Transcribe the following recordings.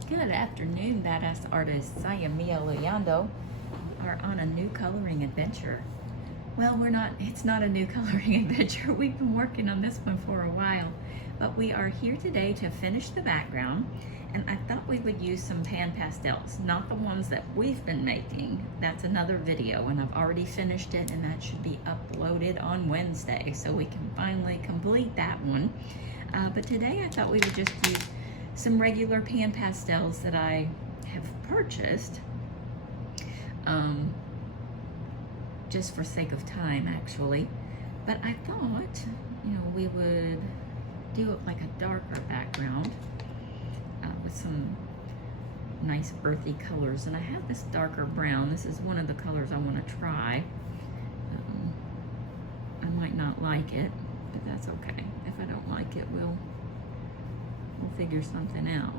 Good afternoon, badass artist Saya Mia Leando are on a new coloring adventure. Well, it's not a new coloring adventure. We've been working on this one for a while, but we are here today to finish the background, and I thought we would use some pan pastels, not the ones that we've been making. That's another video, and I've already finished it, and that should be uploaded on Wednesday, so we can finally complete that one. But today I thought we would just use some regular pan pastels that I have purchased, just for sake of time actually. But I thought, we would do it like a darker background with some nice earthy colors. And I have this darker brown. This is one of the colors I want to try. I might not like it, but that's okay. If I don't like it, we'll figure something out.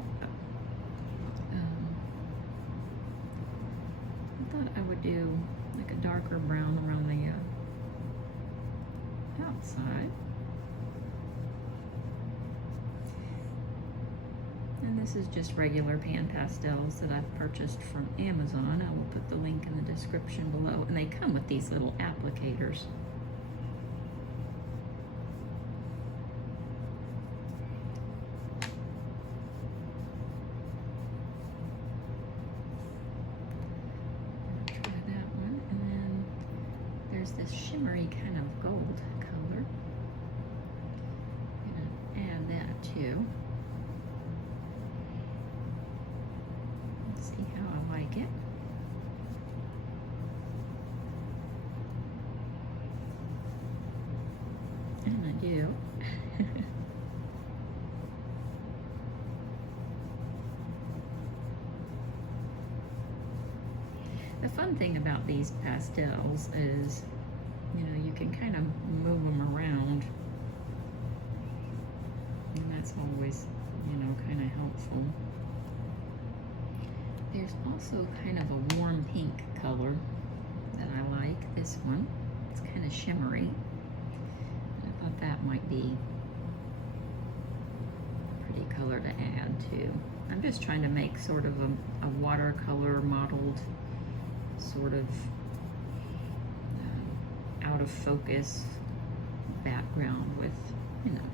I thought I would do like a darker brown around the outside. And this is just regular pan pastels that I've purchased from Amazon. I will put the link in the description below. And they come with these little applicators. This shimmery kind of gold color. I'm gonna add that too. Let's see how I like it. And I do. The fun thing about these pastels is, you can kind of move them around, and that's always, kind of helpful. There's also kind of a warm pink color that I like, this one. It's kind of shimmery. I thought that might be a pretty color to add too. I'm just trying to make sort of a watercolor modeled sort of out of focus background with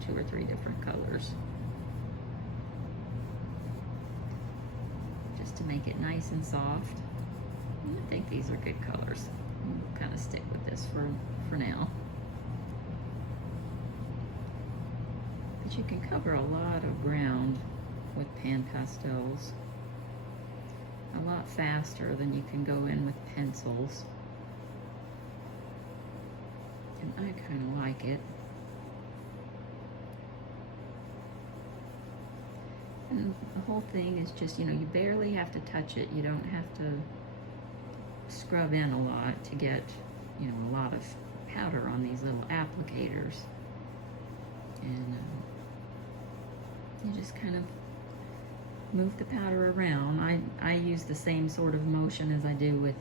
2 or 3 different colors, just to make it nice and soft. I think these are good colors. We'll kind of stick with this for now. But you can cover a lot of ground with pan pastels a lot faster than you can go in with pencils. And I kind of like it. And the whole thing is just, you barely have to touch it. You don't have to scrub in a lot to get, a lot of powder on these little applicators. And you just kind of move the powder around. I use the same sort of motion as I do with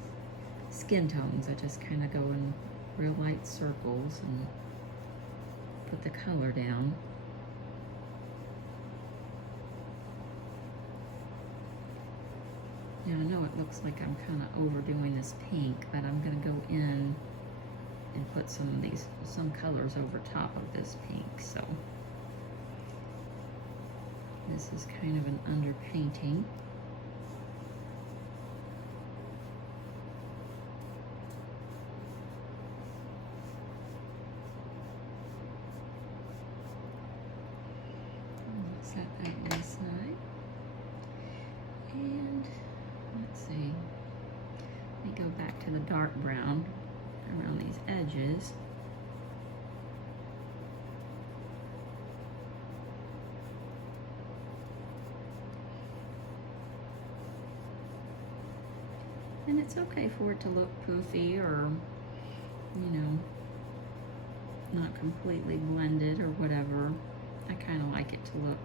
skin tones. I just kind of go in real light circles and put the color down. Now I know it looks like I'm kind of overdoing this pink, but I'm going to go in and put some colors over top of this pink. So this is kind of an underpainting. Set that one aside. And let's see. Let me go back to the dark brown around these edges. And it's okay for it to look poofy or, not completely blended or whatever. I kind of like it to look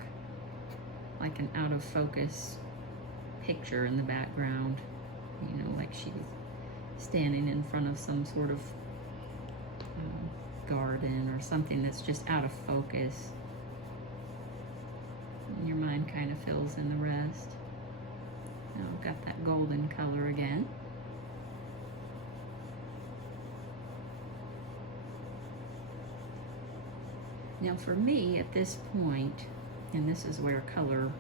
like an out of focus picture in the background, like she's standing in front of some sort of garden or something that's just out of focus. And your mind kind of fills in the rest. got that golden color again. Now for me at this point, and this is where color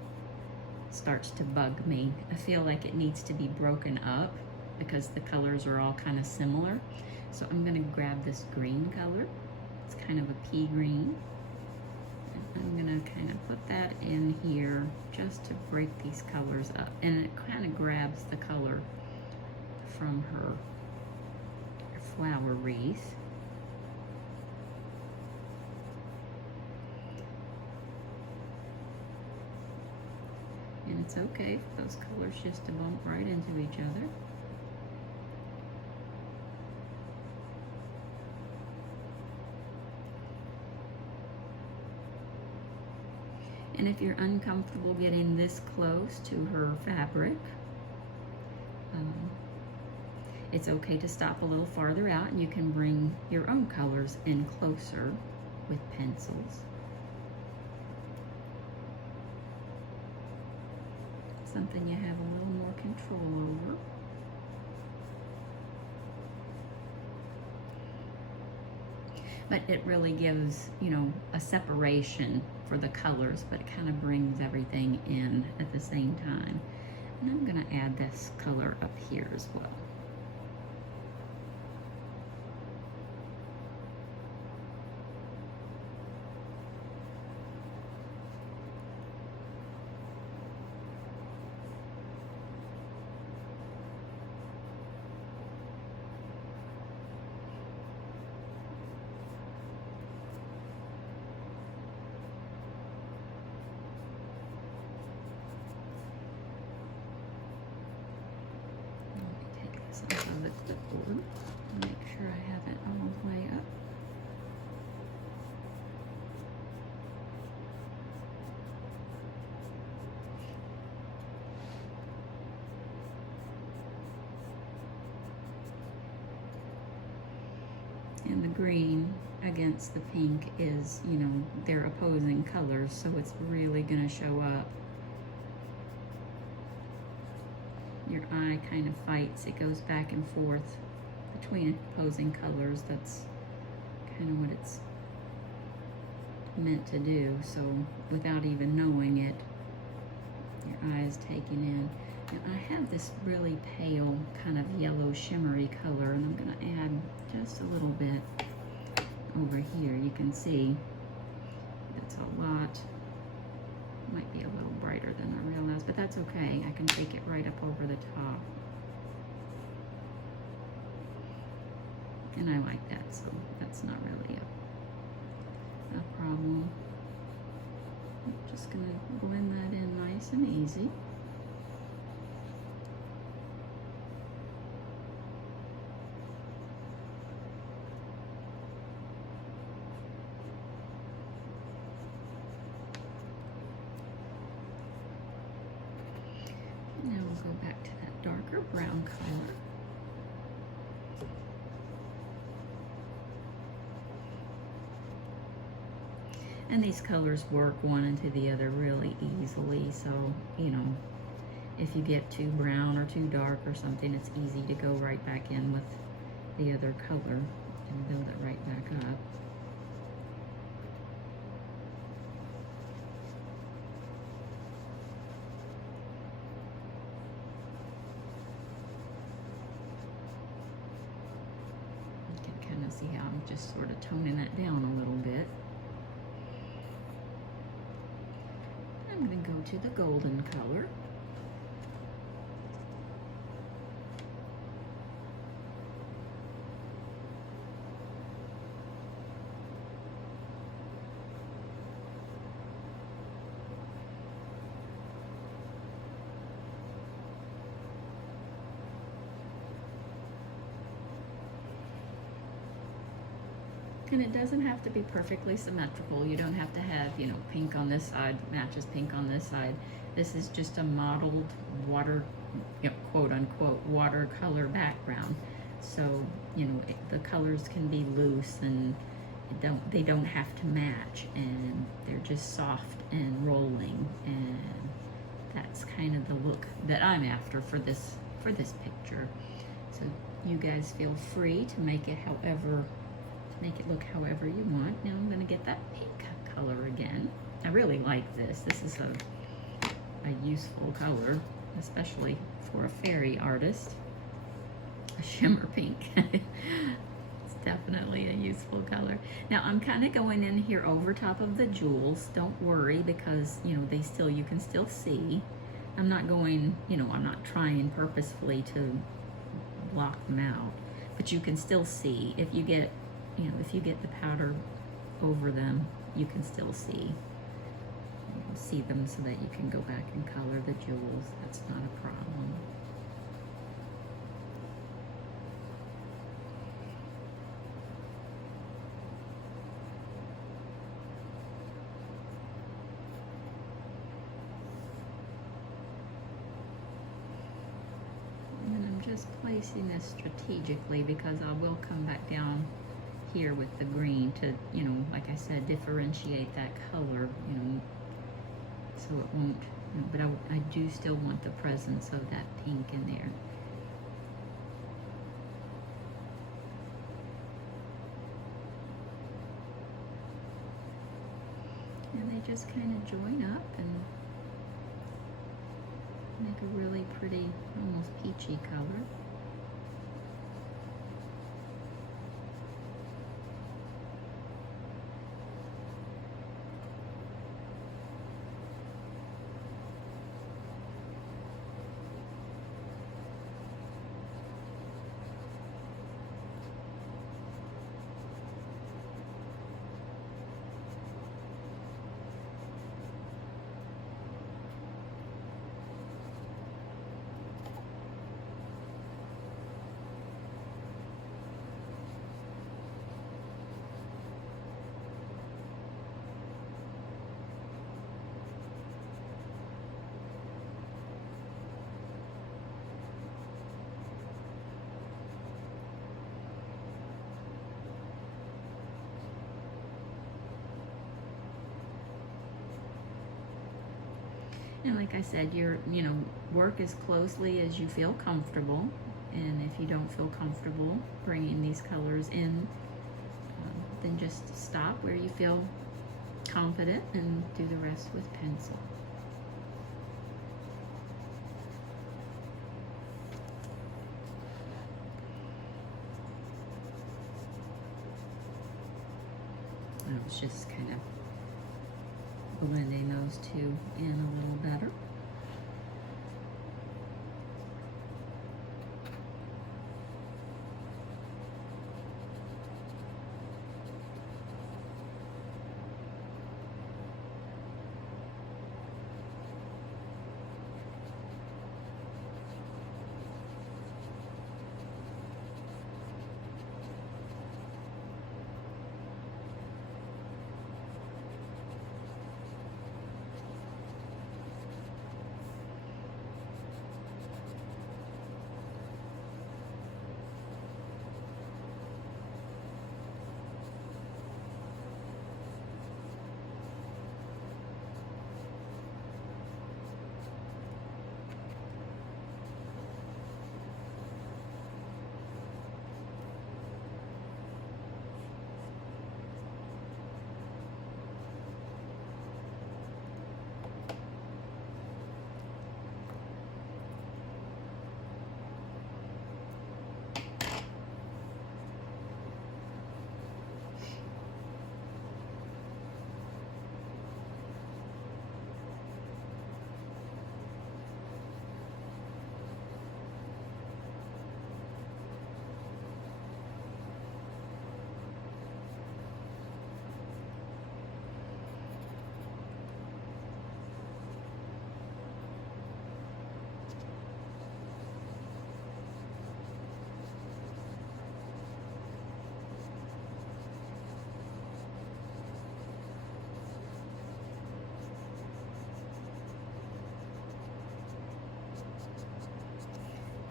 starts to bug me, I feel like it needs to be broken up because the colors are all kind of similar. So I'm gonna grab this green color. It's kind of a pea green. And I'm gonna kind of put that in here just to break these colors up. And it kind of grabs the color from her flower wreath. And it's okay for those colors just to bump right into each other. And if you're uncomfortable getting this close to her fabric, it's okay to stop a little farther out, and you can bring your own colors in closer with pencils. Something you have a little more control over. But it really gives, you know, a separation for the colors, but it kind of brings everything in at the same time. And I'm gonna add this color up here as well. Off of the clipboard. Make sure I have it all the way up. And the green against the pink is, you know, they're opposing colors, so it's really gonna show up. Your eye kind of fights. It goes back and forth between opposing colors. That's kind of what it's meant to do. So without even knowing it, your eye is taking in. Now I have this really pale kind of yellow shimmery color, and I'm gonna add just a little bit over here. You can see that's a lot. Might be a little brighter than I realized, but that's okay. I can take it right up over the top. And I like that, so that's not really a problem. I'm just gonna blend that in nice and easy. Now we'll go back to that darker brown color. And these colors work one into the other really easily, so, you know, if you get too brown or too dark or something, it's easy to go right back in with the other color and build it right back up. See how I'm just sort of toning that down a little bit. I'm going to go to the golden color. And it doesn't have to be perfectly symmetrical. You don't have to have, you know, pink on this side matches pink on this side. This is just a modeled water, you know, quote unquote, watercolor background. So, you know, the colors can be loose and they don't have to match, and they're just soft and rolling, and that's kind of the look that I'm after for this picture. So you guys feel free to make it look however you want. Now I'm going to get that pink color again. I really like this. This is a useful color, especially for a fairy artist. A shimmer pink. It's definitely a useful color. Now I'm kind of going in here over top of the jewels. Don't worry, because you know you can still see. I'm not going, I'm not trying purposefully to block them out, but you can still see. If you get the powder over them, you can still see them so that you can go back and color the jewels. That's not a problem. And I'm just placing this strategically because I will come back down here with the green to, like I said, differentiate that color, so it won't, but I do still want the presence of that pink in there. And they just kind of join up and make a really pretty, almost peachy color. And like I said, work as closely as you feel comfortable. And if you don't feel comfortable bringing these colors in, then just stop where you feel confident and do the rest with pencil. I was just kind of blending those two in a little better.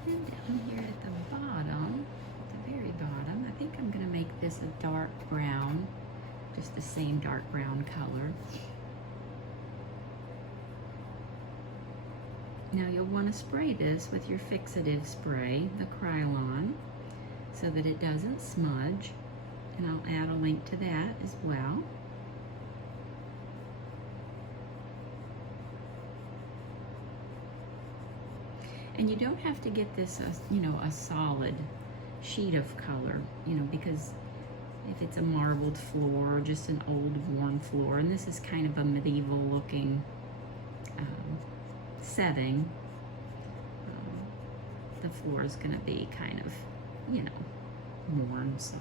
And down here at the bottom, at the very bottom, I think I'm going to make this a dark brown, just the same dark brown color. Now you'll want to spray this with your fixative spray, the Krylon, so that it doesn't smudge. And I'll add a link to that as well. And you don't have to get this, a solid sheet of color, because if it's a marbled floor or just an old worn floor, and this is kind of a medieval looking setting, the floor is going to be kind of, worn. So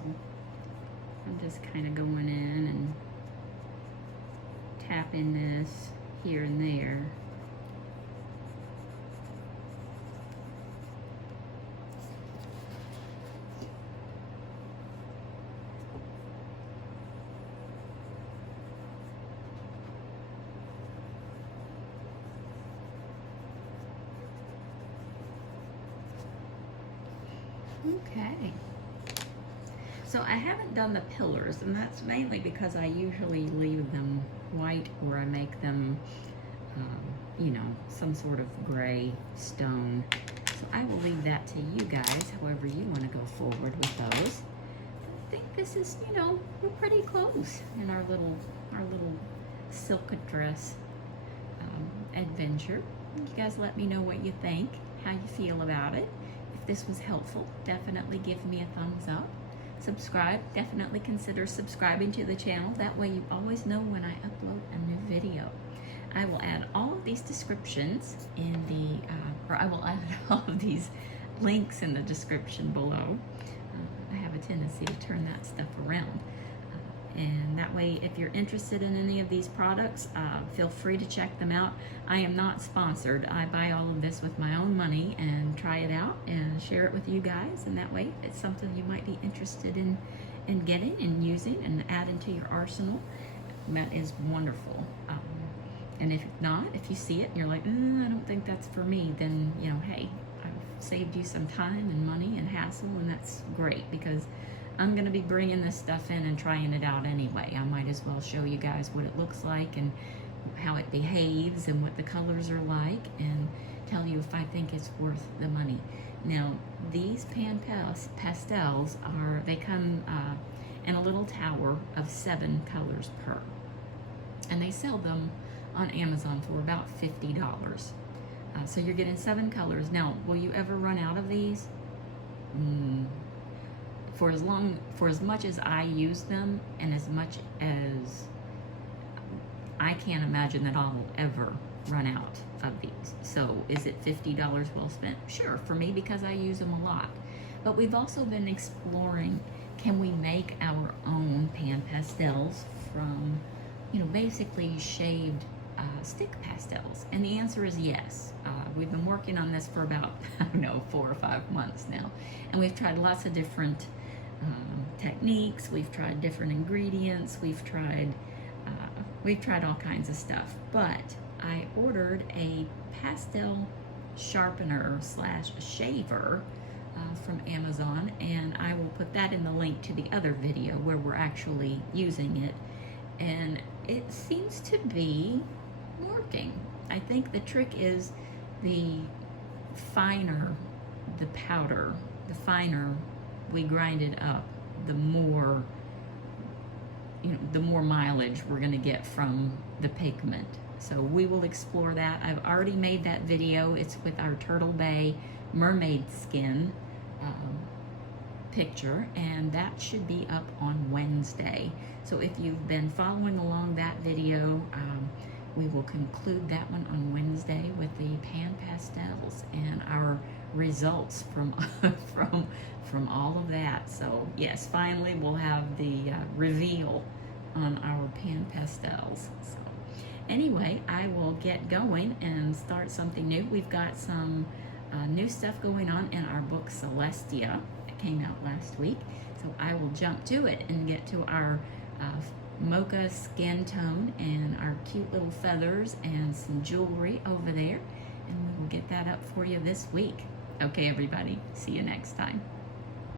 I'm just kind of going in and tapping this here and there. Okay, so I haven't done the pillars, and that's mainly because I usually leave them white, or I make them, some sort of gray stone. So I will leave that to you guys, however you want to go forward with those. I think this is, we're pretty close in our little silk dress adventure. You guys let me know what you think, how you feel about it. If this was helpful, definitely give me a thumbs up. Subscribe, definitely consider subscribing to the channel. That way you always know when I upload a new video. I will add all of these descriptions in the, I will add all of these links in the description below. I have a tendency to turn that stuff around. And that way, if you're interested in any of these products, feel free to check them out. I am not sponsored. I buy all of this with my own money and try it out and share it with you guys. And that way, it's something you might be interested in getting and using and adding to your arsenal. That is wonderful. And if not, if you see it and you're like, I don't think that's for me, then, hey, I've saved you some time and money and hassle, and that's great, because I'm going to be bringing this stuff in and trying it out anyway. I might as well show you guys what it looks like and how it behaves and what the colors are like, and tell you if I think it's worth the money. Now, these pastels they come in a little tower of 7 colors per. And they sell them on Amazon for about $50. So you're getting 7 colors. Now, will you ever run out of these? For as much as I use them, and as much as I can't imagine that I'll ever run out of these. So is it $50 well spent? Sure, for me, because I use them a lot. But we've also been exploring, can we make our own pan pastels from, basically shaved stick pastels? And the answer is yes. We've been working on this for about, 4 or 5 months now. And we've tried lots of different techniques. We've tried different ingredients. We've tried all kinds of stuff. But I ordered a pastel sharpener / shaver from Amazon, and I will put that in the link to the other video where we're actually using it. And it seems to be working. I think the trick is the finer the powder, the finer we grind it up, the more, the more mileage we're going to get from the pigment. So we will explore that. I've already made that video. It's with our Turtle Bay mermaid skin picture, and that should be up on Wednesday. So if you've been following along that video, we will conclude that one on Wednesday with the pan pastels and our results from from all of that. So yes, finally we'll have the reveal on our pan pastels. So anyway, I will get going and start something new. We've got some new stuff going on in our book Celestia. It came out last week, so I will jump to it and get to our mocha skin tone and our cute little feathers and some jewelry over there, and we will get that up for you this week. Okay, everybody, see you next time.